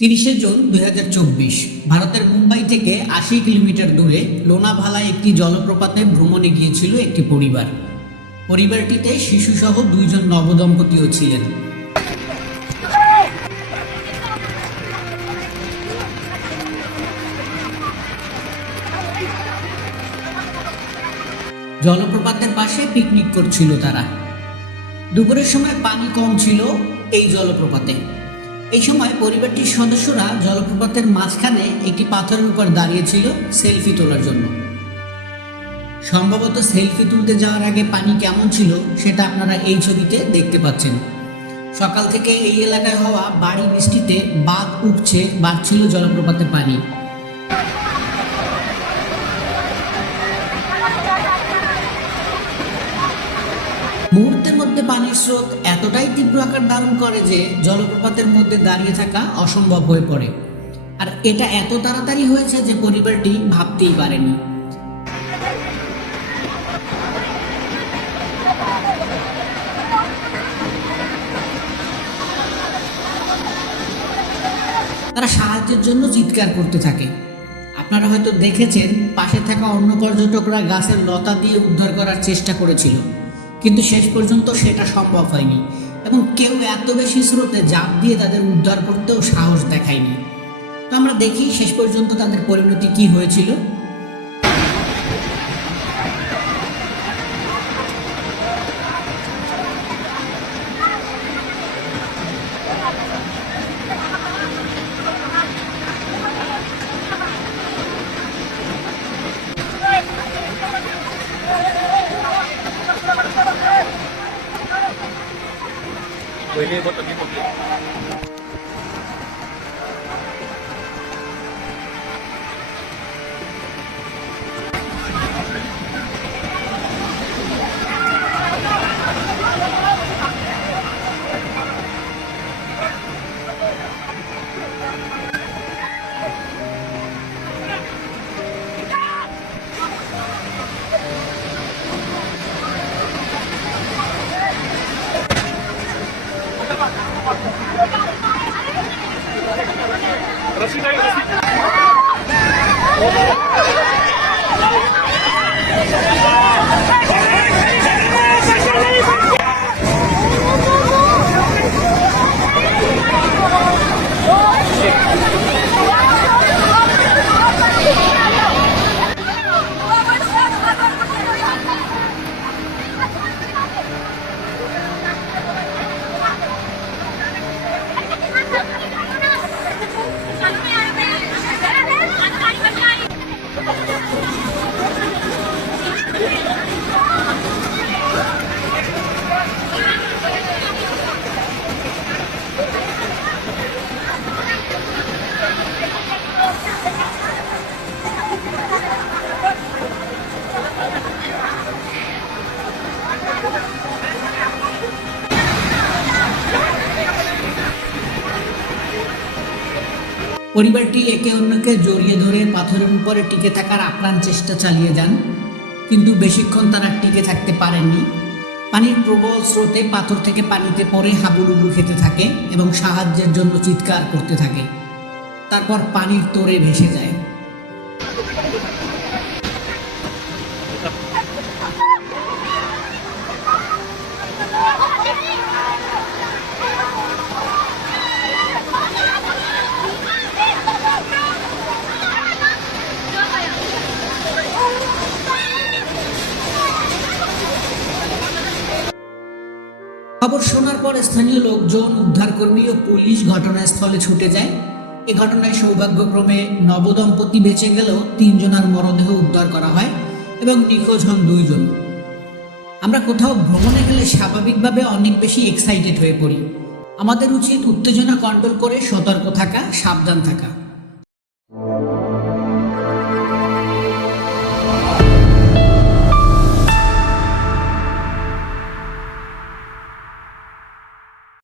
30শে June 2024 ভারতের মুম্বাই থেকে 80 kilometre দূরে লোনাভালায় একটি জলপ্রপাতে ভ্রমণে গিয়েছিল একটি পরিবার। পরিবারটিতে শিশুসহ 2 জন নবদম্পতিও ছিলেন। জলপ্রপাতের পাশে পিকনিক করছিল তারা। দুপুরের সময় পানি কম ছিল এই জলপ্রপাতে। এই সময় পরিবারটির সদস্যরা জলপ্রপাতের মাঝখানে একটি পাথরের উপর দাঁড়িয়েছিল সেলফি তোলার জন্য। সম্ভবত সেলফি তুলতে যাওয়ার আগে পানি কেমন ছিল সেটা আপনারা এই ছবিতে দেখতে পাচ্ছেন। সকাল থেকে এই এলাকায় হওয়া ভারী বৃষ্টিতে বাঁধ উপচে বাড়ছিল জলপ্রপাতের পানি। মুহূর্তের মধ্যে পানির স্রোত এতটাই তীব্র আকার ধারণ করে যে জলপ্রপাতের মধ্যে দাঁড়িয়ে থাকা অসম্ভব হয়ে পড়ে। আর এটা এত তাড়াতাড়ি হয়েছে যে পরিবারটি ভাবতেই পারেনি। তারা সাহায্যের জন্য চিৎকার করতে থাকে। আপনারা হয়তো দেখেছেন পাশে থাকা অন্য পর্যটকরা গাছের লতা দিয়ে উদ্ধার করার চেষ্টা করেছিল, কিন্তু শেষ পর্যন্ত সেটা সম্ভব হয়নি এবং কেউ এত বেশি স্রোতে ঝাঁপ দিয়ে তাদের উদ্ধার করতেও সাহস দেখায়নি। তো আমরা দেখি শেষ পর্যন্ত তাদের পরিণতি কি হয়েছিল। Pwede ba tabi mo? Rasi tayo, rasi. পরিবারটি একে অন্যকে জড়িয়ে ধরে পাথরের উপরে টিকে থাকার আপ্রাণ চেষ্টা চালিয়ে যান, কিন্তু বেশিক্ষণ তারা টিকে থাকতে পারেননি। পানির প্রবল স্রোতে পাথর থেকে পানিতে পড়ে হাবুডুবু খেতে থাকে এবং সাহায্যের জন্য চিৎকার করতে থাকে। তারপর পানির তোড়ে ভেসে যায়। খবর শোনার পর স্থানীয় লোকজন, উদ্ধারকর্মী ও পুলিশ ঘটনাস্থলে ছুটে যায়। এ ঘটনায় সৌভাগ্যক্রমে নবদম্পতি বেঁচে গেলেও 3 জনের মরদেহ উদ্ধার করা হয় এবং নিখোঁজ হন 2 জন। আমরা কোথাও ভ্রমণে গেলে স্বাভাবিকভাবে অনেক বেশি এক্সাইটেড হয়ে পড়ি। আমাদের উচিত উত্তেজনা কন্ট্রোল করে সতর্ক থাকা, সাবধান থাকা।